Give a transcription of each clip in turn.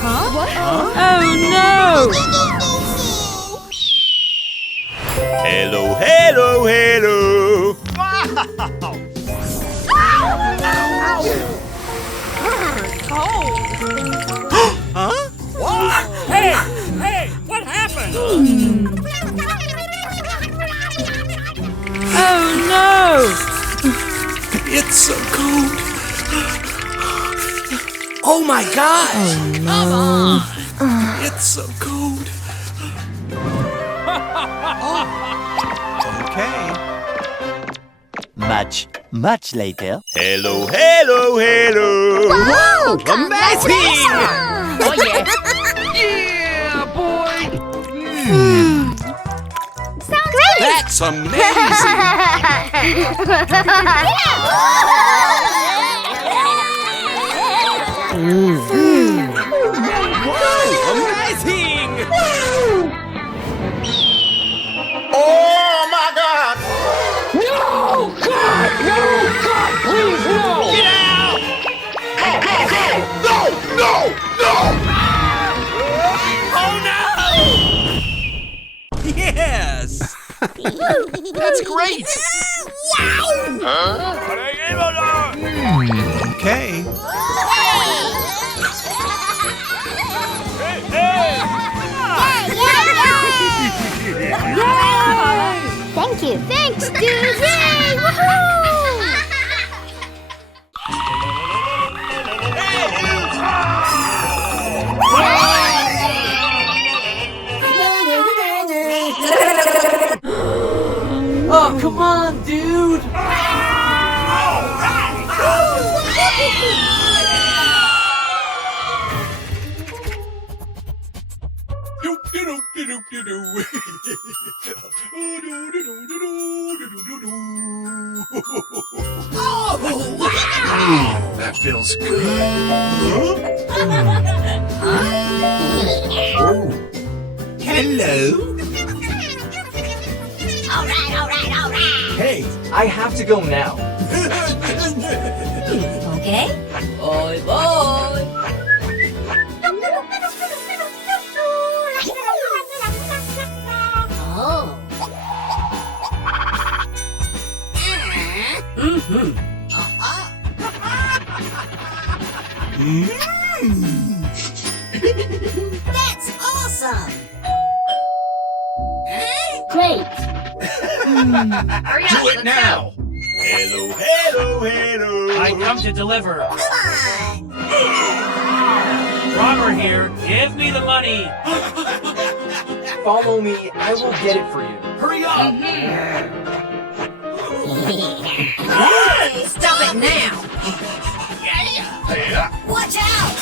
Huh? What? Oh no! Hello, hello, hello! Huh? Hey! Hey! What happened? Oh no! It's so cold. Oh my gosh! Come on! It's so cold. Okay. Much later. Hello, hello, hello! Wow! Amazing! Oh yeah! Yeah, boy! Sounds great! That's amazing! Whoa, amazing! Oh my God! No! God! No! God! Please, no! Get out! Go! No! No! Oh no! Yes! That's great! Wow! Okay. Thank you. Thanks, dude. Yay! Woohoo! Oh, come on, dude! That feels good. Hello? All right. Hey, I have to go now. Okay. Bye bye! Oh. That's awesome. Great. Hurry up, Do it now! Hello, hello, hello! I come to deliver. Come on. Robber here. Give me the money. Follow me, I will get it for you. Hurry up! Hey, stop it now. Watch out.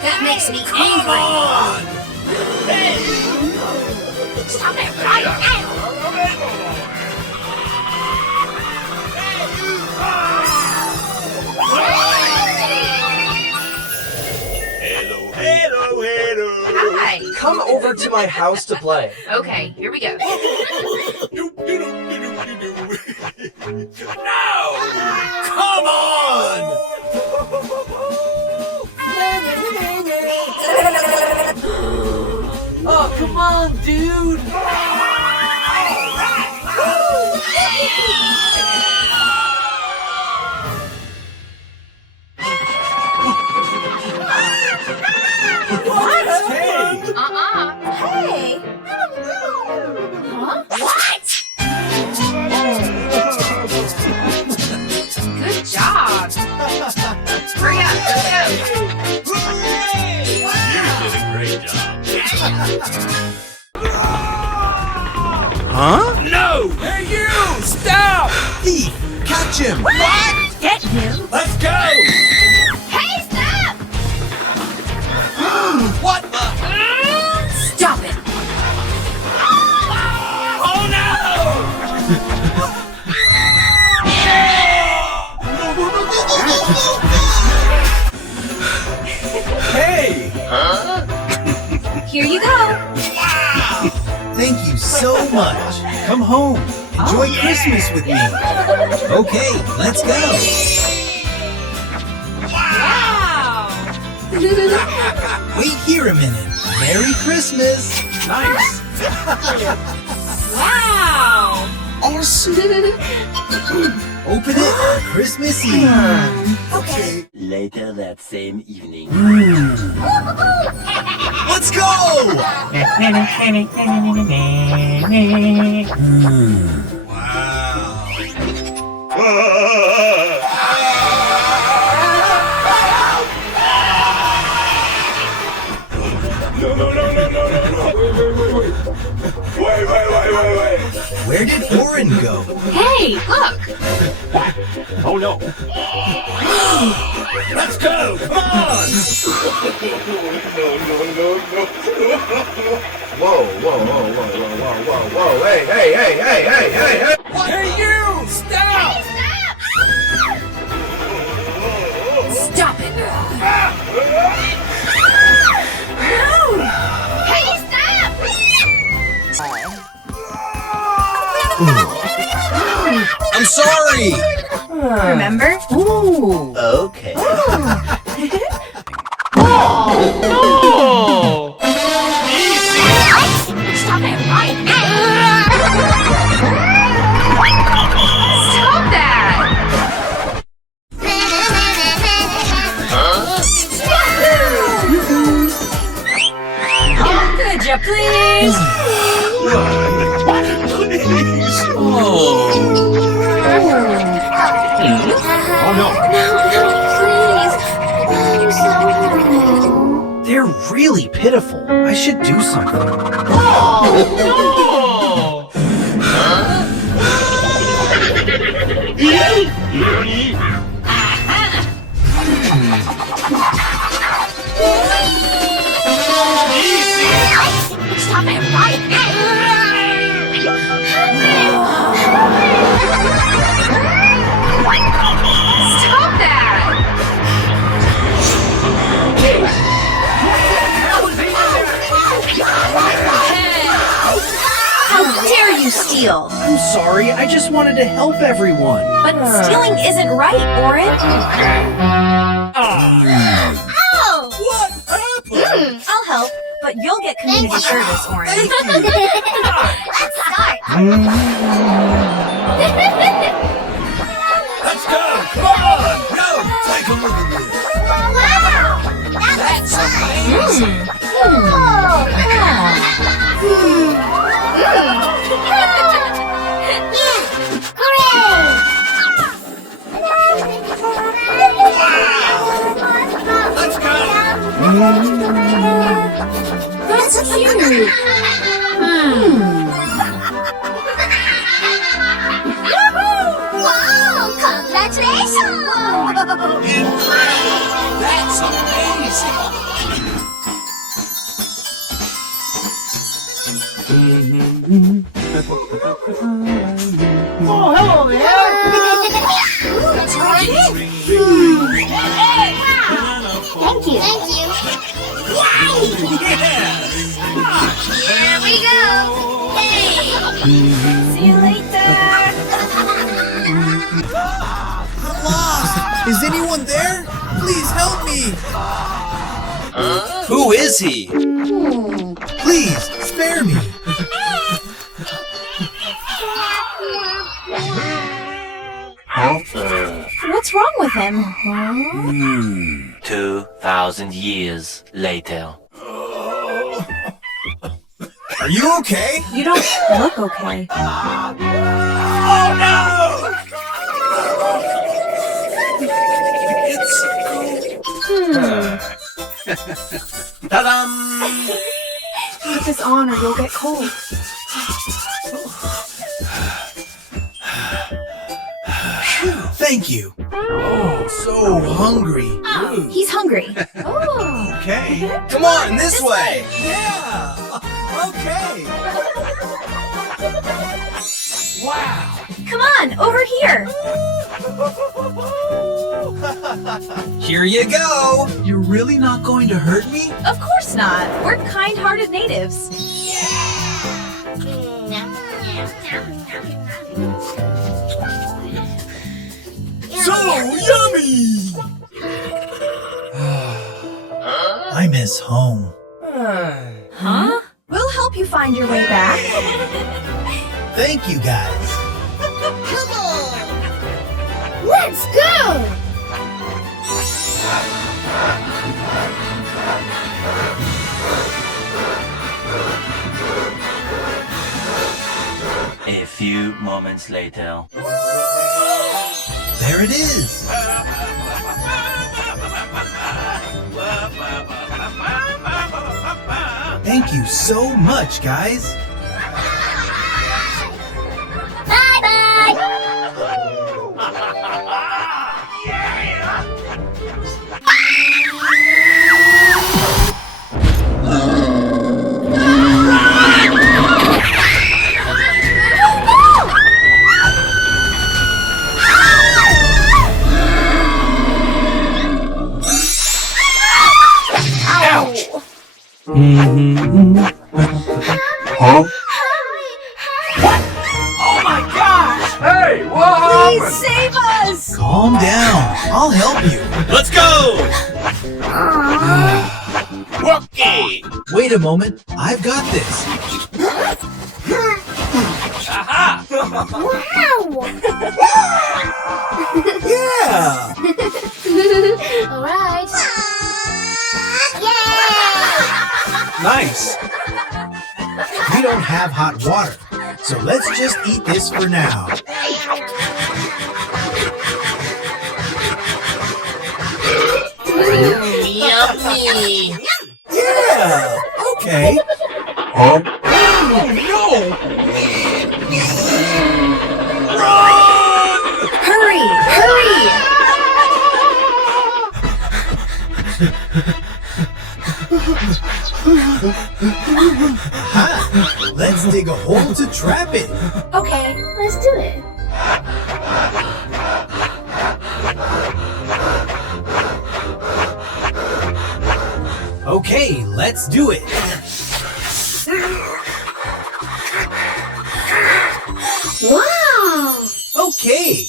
That makes me angry. Stop it right now. Hello, hello, hello! Hi. Come over to my house to play. Okay, here we go. No! Come on! Oh, come on, dude! Hey! Huh? What? Good job. Hurry up, let's go. You did a great job. Huh? No! Hey, you! Stop! Thief! Catch him! What? Get him. Let's go! Hey, stop! What the? Stop it. Oh no! Hey! Here you go. Wow! Thank you so much. Come home. Enjoy Christmas with me. Okay, let's go. Wait here a minute. Merry Christmas. Nice. Wow! Open it on Christmas Eve. Okay. Later that same evening. Let's go! Wait. Where did Oren go? Hey, look! Oh no. Let's go. Come on. No. Whoa. Hey. Hey, you! Stop! Stop it! No! Hey, stop! I'm sorry! Remember? Okay. Stop it right now! Stop that! Could you please? Oh no. They're really pitiful. I should do something. Stop it right now! Stop that! How dare you steal? I'm sorry, I just wanted to help everyone. But stealing isn't right, Oren. What happened? I'll help, but you'll get community service, Oren. Let's start. Let's go. Come on. No, take a look at this. Wow. That's amazing. Let's go. That's cute. Wow! Congratulations! That's amazing. Oh, hello there! That's right. Thank you. Here we go. Hey. See you later. I'm lost. Is anyone there? Please help me. Who is he? Please, spare me. What's wrong with him? 2,000 years later. Are you okay? You don't look okay. Oh no! It's so cool. Ta-dam! Put this on or you'll get cold. Thank you. Oh, so hungry. He's hungry. Okay. Come on, this way. Yeah. Okay. Wow! Come on, over here. Here you go. You're really not going to hurt me? Of course not. We're kind-hearted natives. So yummy! I miss home. Huh? We'll help you find your way back. Thank you guys. Come on! Let's go! A few moments later. There it is. Thank you so much, guys. Oh my gosh! Hey, what happened? Save us! Calm down. I'll help you. Let's go! Okay! Wait a moment. I've got this. Aha! Yeah! All right. Nice. We don't have hot water, so let's just eat this for now. Yummy. Yeah! Okay. Oh no! Hurry! Hurry! Ha! Let's dig a hole to trap it. Okay, let's do it. Okay, let's do it. Wow. Okay.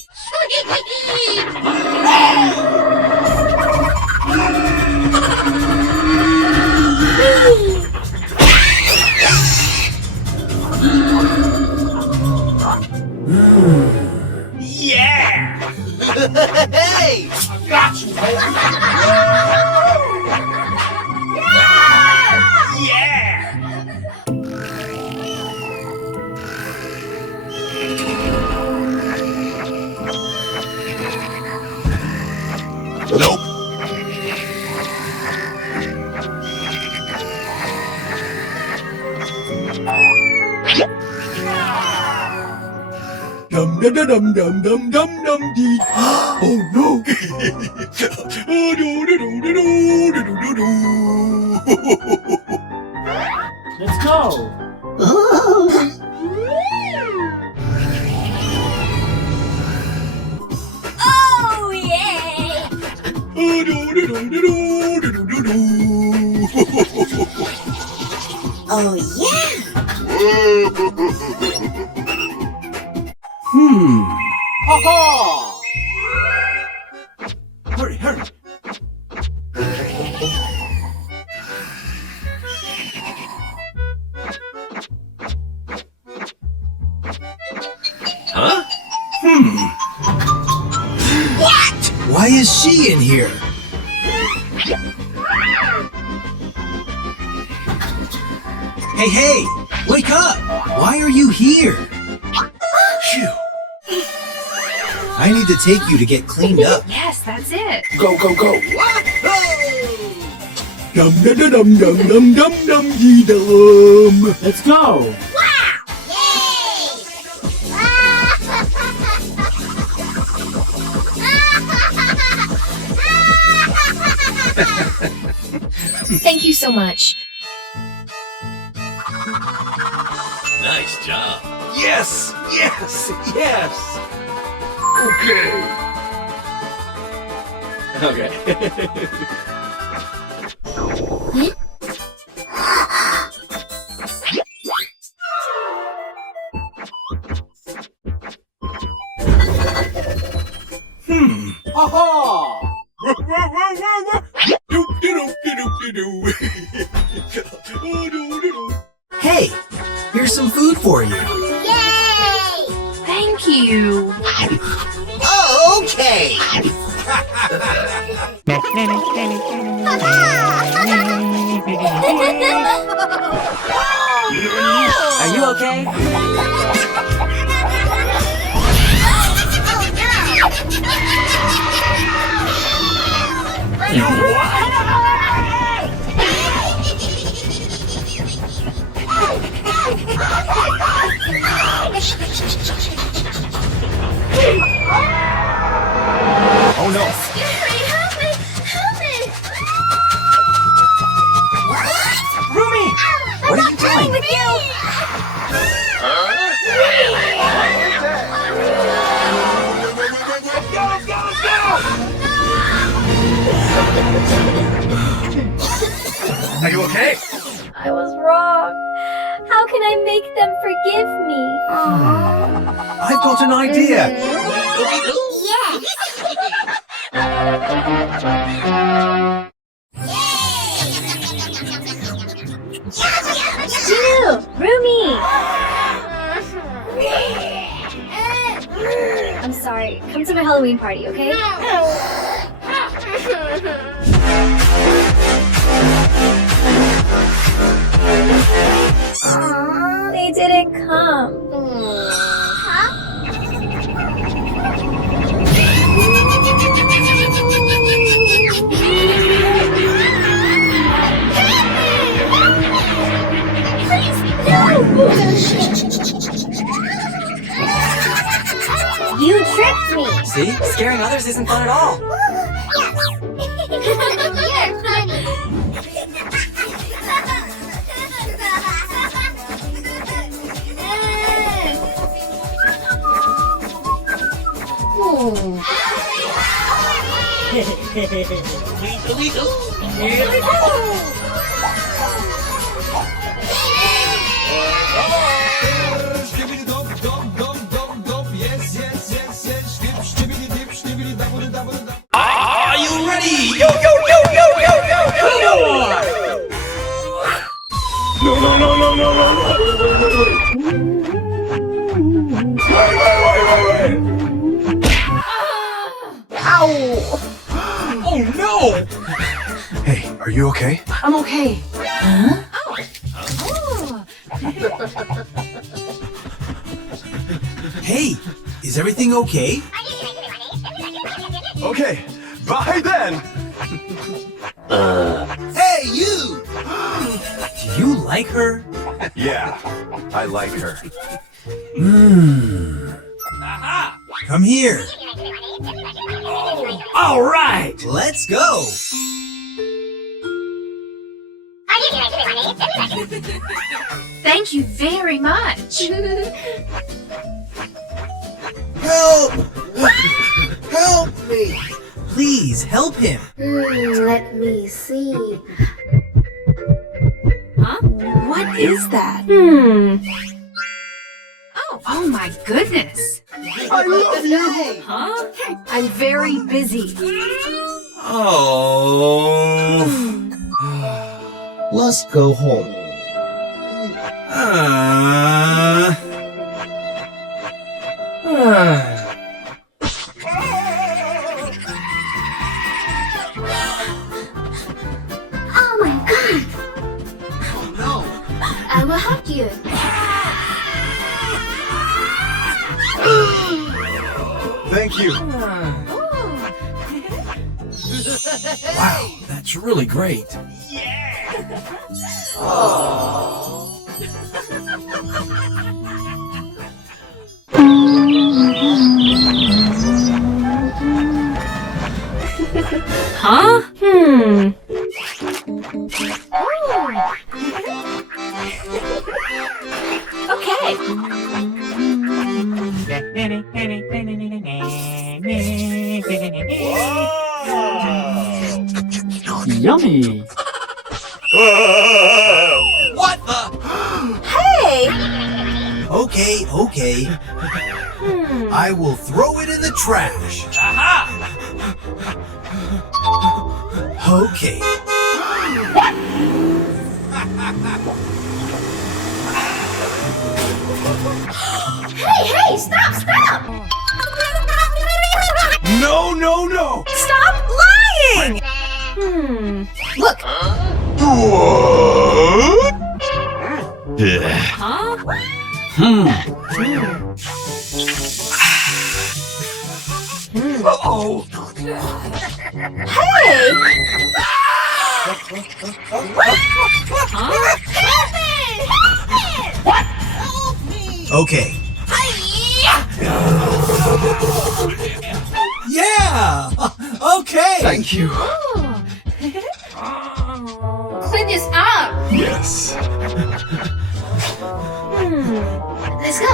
Yeah! Hey! Got you! Yeah! Nope. Dum dum dum dum dum dum dum dee. Oh no! Oh do do do do do do do do. Let's go! Oh, yay. Oh do do do do do do do do. Oh, yeah. Ha Hurry, hurry. Huh? Why is she in here? Hey, hey! Wake up! Why are you here? Phew. I need to take you to get cleaned up. Yes, that's it. Go go go! Dum dum dum dum dum dum dum dee dum. Let's go! Thank you so much. Nice job. Yes! Yes! Yes! Okay. ha ha! Hey, here's some food for you. Yay! Thank you. Okay! Are you okay? Oh no! Help me! Help me! Rumi! What are you doing? With you! Are you okay? I was wrong. How can I make them forgive me? I've got an idea. Yes! Judu! Rumi! I'm sorry. Come to my Halloween party, okay? Aww, they didn't come. You tricked me! See? Scaring others isn't fun at all. You're funny! Are you ready? No, no, no, no, no, no, no. Wait. Oh no! Hey, are you okay? I'm okay. Hey, is everything okay? Okay, bye then. Hey, you! Do you like her? Yeah, I like her. Come here. All right! Let's go. Thank you very much. Help! Help me! Please help him. Let me see. What is that? Oh my goodness. I love you! Huh? I'm very busy. Oh. Let's go home. Oh my god! Oh no! I will help you. Thank you. Wow, that's really great. Huh? Okay. Yummy! What the? Hey! Okay. Okay, okay. I will throw it in the trash. Okay. Hey, stop, stop! No, no, no! Stop lying! Look! What? Huh? Uh-oh! Hey! Okay. Yeah! Okay! Thank you. Clean this up! Yes. Let's go!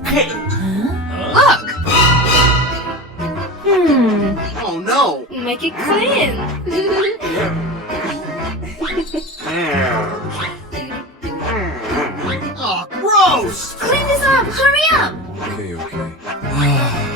Okay. Look! Oh no. Make it clean! Oh, gross. Clean this up! Hurry up! Okay, okay.